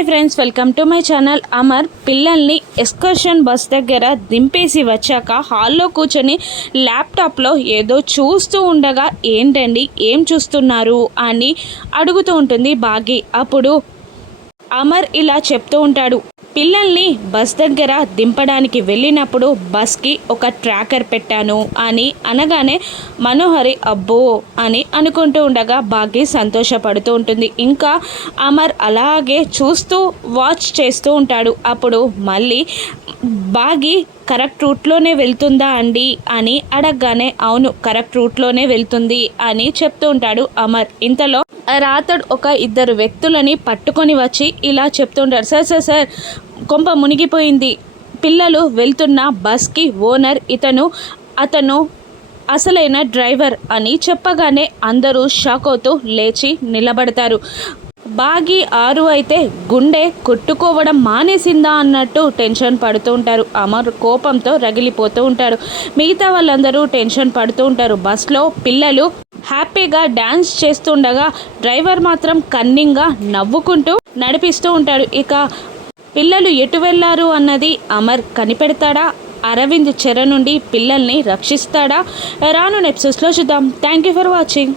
Hi friends welcome to my channel. Amar పిల్లల్ని excursion bus దగ్గర దింపేసి వచ్చాక హాల్లో కూర్చొని ల్యాప్టాప్లో ఏదో చూస్తూ ఉండగా ఏంటండి ఏం చూస్తున్నారు అని అడుగుతూ ఉంటుంది బాగి. అప్పుడు అమర్ ఇలా చెప్తూ ఉంటాడు పిల్లల్ని బస్ దగ్గర దింపడానికి వెళ్ళినప్పుడు బస్కి ఒక ట్రాకర్ పెట్టాను అని అనగానే మనోహరి అబ్బో! అని అనుకుంటూ ఉండగా భాగ్య సంతోషపడుతూ ఉంటుంది. ఇంకా అమర్ అలాగే చూస్తూ వాచ్ చేస్తూ ఉంటాడు. అప్పుడు మళ్ళీ బాగి కరెక్ట్ రూట్లోనే వెళ్తుందా అండి అని అడగగానే అవును కరెక్ట్ రూట్లోనే వెళ్తుంది అని చెప్తూ ఉంటాడు అమర్. ఇంతలో రాతడు ఒక ఇద్దరు వ్యక్తులని పట్టుకొని వచ్చి ఇలా చెప్తుంటారు సార్ సార్ సార్ కొంప మునిగిపోయింది. పిల్లలు వెళ్తున్న బస్కి ఓనర్ ఇతను అతను అసలైన డ్రైవర్ అని చెప్పగానే అందరూ షాక్ అవుతూ లేచి నిలబడతారు. బాగి ఆరు అయితే గుండె కొట్టుకోవడం మానేసిందా అన్నట్టు టెన్షన్ పడుతూ ఉంటారు. అమర్ కోపంతో రగిలిపోతూ ఉంటాడు. మిగతా వాళ్ళందరూ టెన్షన్ పడుతూ ఉంటారు. బస్లో పిల్లలు హ్యాపీగా డ్యాన్స్ చేస్తుండగా డ్రైవర్ మాత్రం కన్నింగ్గా నవ్వుకుంటూ నడిపిస్తూ ఉంటాడు. ఇక పిల్లలు ఎటు వెళ్ళారు అన్నది అమర్ కనిపెడతాడా? అరవింద్ చెర నుండి పిల్లల్ని రక్షిస్తాడా? రాను ఎపిసోడ్స్లో చూద్దాం. Thank you for watching